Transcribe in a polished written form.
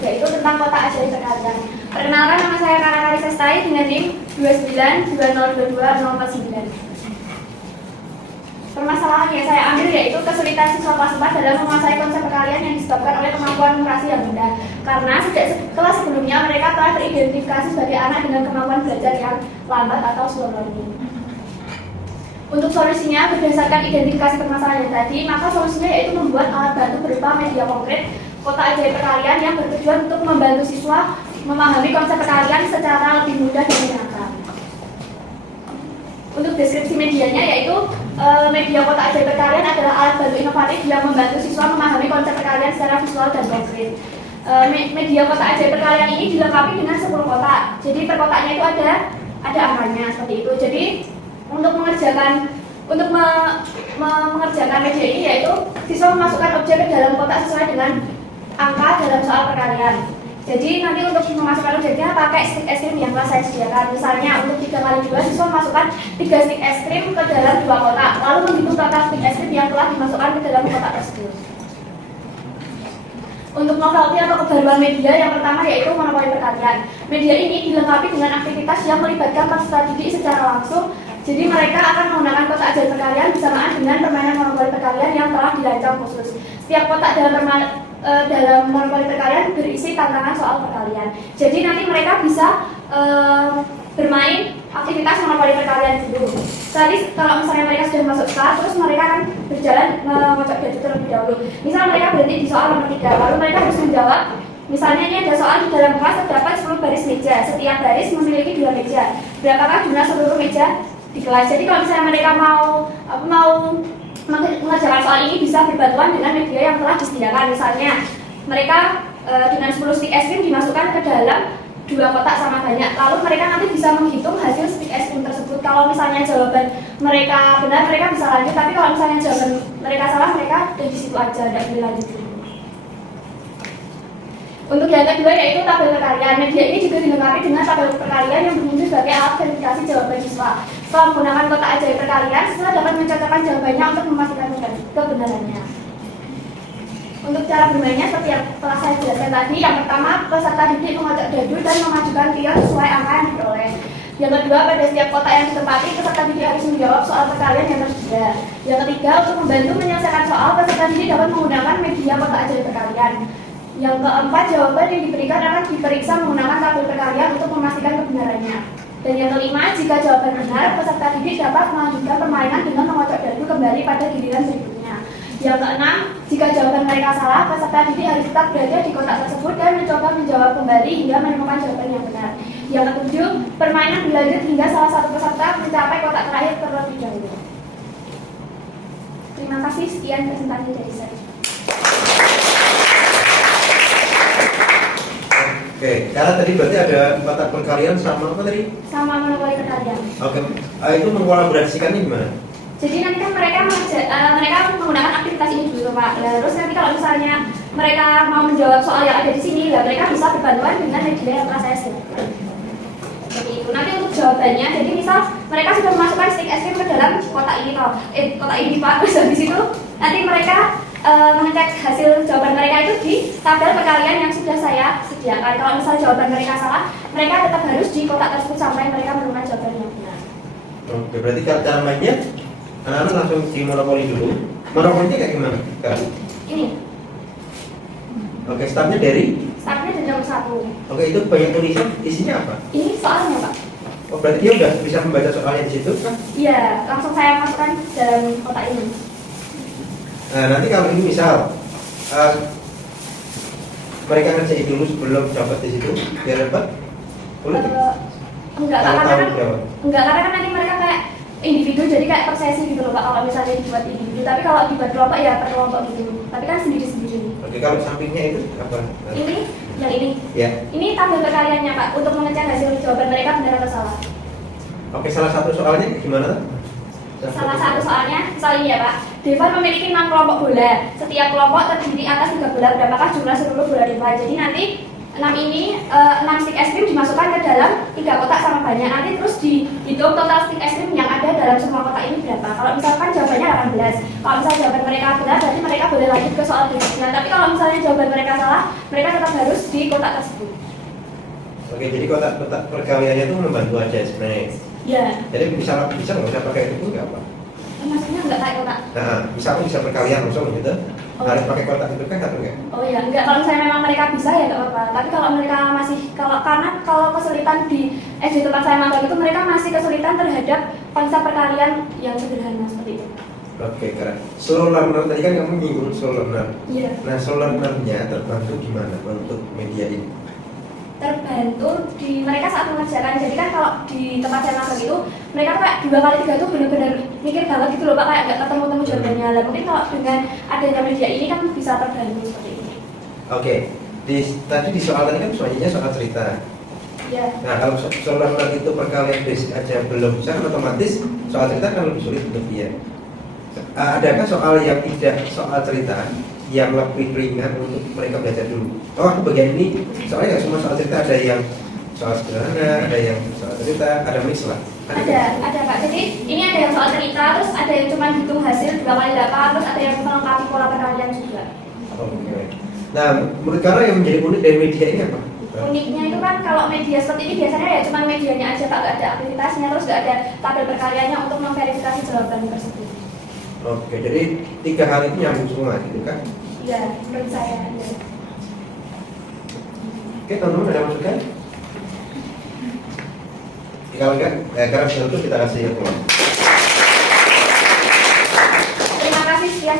yaitu tentang kotak ajaib perkalian. Perkenalkan, nama saya Kara Karisa Stai dengan NIM 29202249. Permasalahan yang saya ambil yaitu kesulitan siswa kelas 4 dalam menguasai konsep perkalian yang disebabkan oleh kemampuan numerasi yang rendah. Karena sejak kelas sebelumnya mereka telah teridentifikasi sebagai anak dengan kemampuan belajar yang lambat atau slow learning. Untuk solusinya, berdasarkan identifikasi permasalahan yang tadi, maka solusinya yaitu membuat alat bantu berupa media konkret kotak ajaib perkalian yang bertujuan untuk membantu siswa memahami konsep perkalian secara lebih mudah dan menyenangkan. Untuk deskripsi medianya yaitu media kotak ajaib perkalian adalah alat bantu inovatif yang membantu siswa memahami konsep perkalian secara visual dan konkret. Media kotak ajaib perkalian ini dilengkapi dengan 10 kotak. Jadi per kotaknya itu ada angkanya seperti itu. Jadi untuk mengerjakan media ini yaitu siswa memasukkan objek ke dalam kotak sesuai dengan angka dalam soal perkalian. Jadi nanti untuk memasukkan objeknya pakai stick es krim yang telah saya sediakan. Misalnya untuk 3x2 siswa memasukkan 3 stick es krim ke dalam 2 kotak, lalu menghitung total stick es krim yang telah dimasukkan ke dalam kotak tersebut. Untuk novelty atau kebaruan media yang pertama yaitu monopoli perkalian. Media ini dilengkapi dengan aktivitas yang melibatkan peserta didik secara langsung. Jadi mereka akan menggunakan kotak ajaib perkalian bersamaan dengan permainan monopoli perkalian yang telah dirancang khusus. Setiap kotak dalam monopoli perkalian berisi tantangan soal perkalian. Jadi nanti mereka bisa bermain aktivitas monopoli perkalian dulu. Tadi kalau misalnya mereka sudah masuk kelas, terus mereka akan berjalan mengocok dadu terlebih dahulu. Misal mereka berhenti di soal nomor 3, lalu mereka harus menjawab. Misalnya ini ada soal di dalam kelas terdapat 10 baris meja. Setiap baris memiliki 2 meja. Berapakah jumlah seluruh meja di kelas? Jadi kalau misalnya mereka mau mengerjakan soal ini bisa berbantuan dengan media yang telah disediakan. Misalnya mereka dengan 10 stick es krim dimasukkan ke dalam 2 kotak sama banyak, lalu mereka nanti bisa menghitung hasil stick es krim tersebut. Kalau misalnya jawaban mereka benar, mereka bisa lanjut, tapi kalau misalnya jawaban mereka salah, mereka di situ aja, tidak boleh lanjut. Untuk yang kedua yaitu tabel perkalian. Media ini juga dilengkapi dengan tabel perkalian yang berfungsi sebagai alat verifikasi jawaban siswa. Setelah menggunakan kotak ajaib perkalian, siswa dapat mencocokkan jawabannya untuk memastikan kebenarannya. Untuk cara bermainnya seperti yang telah saya jelaskan tadi, yang pertama peserta didik mengocok dadu dan memajukan pion sesuai angka yang diperoleh. Yang kedua, pada setiap kotak yang ditempati, peserta didik harus menjawab soal perkalian yang tersedia. Yang ketiga, untuk membantu menyelesaikan soal, peserta didik dapat menggunakan media kotak ajaib perkalian. Yang keempat, jawaban yang diberikan akan diperiksa menggunakan tabel perkalian untuk memastikan kebenarannya. Dan yang kelima, jika jawaban benar, peserta didik dapat melanjutkan permainan dengan mengocok dadu kembali pada giliran berikutnya. Yang keenam, jika jawaban mereka salah, peserta didik harus tetap berada di kotak tersebut dan mencoba menjawab kembali hingga menemukan jawaban yang benar. Yang ketujuh, permainan berlanjut hingga salah satu peserta mencapai kotak terakhir terlebih dahulu. Terima kasih, sekian presentasi dari saya. Oke, karena tadi berarti ada kotak perkalian sama apa tadi? Sama monopoli perkalian. Oke, itu mengkolaborasikannya gimana? Jadi nanti kan mereka menggunakan aktivitas ini dulu Pak. Terus nanti kalau misalnya mereka mau menjawab soal yang ada di sini, mereka bisa berbantuan dengan media yang telah saya sediakan. Seperti itu. Nanti untuk jawabannya, jadi misal mereka sudah memasukkan stick es krim ke dalam kotak ini kotak ini Pak. Terus habis itu nanti mereka mengecek hasil jawaban mereka itu di tabel perkalian yang sudah saya sediakan. Kalau misalnya jawaban mereka salah, mereka tetap harus di kotak tersebut sampai mereka menemukan jawaban yang benar. Oke, berarti kalau cara mainnya anak-anak langsung di monopoli dulu. Monopoli kayak gimana? Kak? Ini. Oke, startnya dari? Startnya dari nomor 1. Oke, itu banyak tulisan, isinya apa? Ini soalnya Pak. Oh, berarti dia udah bisa membaca soalnya di situ kan? Iya, langsung saya masukkan dalam kotak ini. Nah, nanti kalau ini misal mereka ngerjain dulu sebelum dapat di situ, biar dapat? Boleh? Enggak, karena kan nanti mereka kayak individu, jadi kayak per sesi gitu loh Pak, kalau misalnya dibuat individu. Tapi kalau dibuat kelompok ya per kelompok gitu. Tapi kan sendiri-sendiri. Oke, kalau sampingnya itu apa? Ini, yang ini. Ya. Ini tabel perkaliannya Pak, untuk mengecek hasil jawaban mereka benar atau salah. Oke, salah satu soalnya gimana? Salah satu soalnya, soal ini ya Pak. Devan memiliki 6 kelompok bola. Setiap kelompok terdiri atas 3 bola. Berapakah jumlah seluruh bola Devan? Jadi nanti ini 6 stik es krim dimasukkan ke dalam 3 kotak sama banyak. Nanti terus dihitung total stik es krim yang ada dalam semua kotak ini berapa. Kalau misalkan jawabannya 18, kalau misalnya jawaban mereka benar berarti mereka boleh lanjut ke soal berikutnya. Tapi kalau misalnya jawaban mereka salah, mereka tetap harus di kotak tersebut. Oke, jadi kotak perkaliannya itu membantu aja sebenarnya. Ya. Jadi bisa nggak usah pakai itu nggak apa? Maksudnya nggak kayak kotak. Nah, misalnya bisa perkalian langsung gitu. Oh. Harus pakai kotak itu kan atau enggak? Oh ya, enggak, kalau misalnya memang mereka bisa ya nggak apa-apa. Tapi kalau mereka masih karena kalau kesulitan di SD tempat saya magang itu mereka masih kesulitan terhadap konsep perkalian yang sederhana seperti itu. Oke, keren. Slow learner tadi kan kamu nyinggung slow learner. Iya. Nah, slow learner-nya terbantu gimana untuk media ini? Terbantu di mereka saat mengerjakan. Jadi kan kalau di tempat saya magang itu mereka kayak 2 kali 3 tuh benar-benar mikir banget gitu loh Pak, kayak nggak ketemu jawabannya. Lah mungkin kalau dengan adanya media ini kan bisa terbantu seperti itu. Oke, tadi di soal tadi kan semuanya soal cerita. Ya. Nah, kalau soal learner itu perkalian basic aja belum bisa, kan otomatis soal cerita kan lebih sulit untuk dia. Adakah soal yang tidak soal cerita yang lebih ringan untuk mereka belajar dulu? Oh, aku bagian ini soalnya nggak semua soal cerita, ada yang soal sederhana, ada yang soal cerita, ada mix lah. Ada Pak. Jadi ini ada yang soal cerita, terus ada yang cuma hitung hasil 2 kali 8, terus ada yang melengkapi pola perkalian juga. Oke. Nah, menurut Kara yang menjadi unik dari media ini apa? Uniknya itu kan kalau media seperti ini biasanya ya cuma medianya aja Pak, nggak ada aktivitasnya, terus nggak ada tabel perkaliannya untuk memverifikasi jawaban tersebut. Oke, jadi 3 hal itu nyambung semua gitu kan? Iya, menurut saya. Ya. Oke, teman-teman ada masukan? Kalau enggak, karena itu kita kasih ya, Terima kasih, sekian.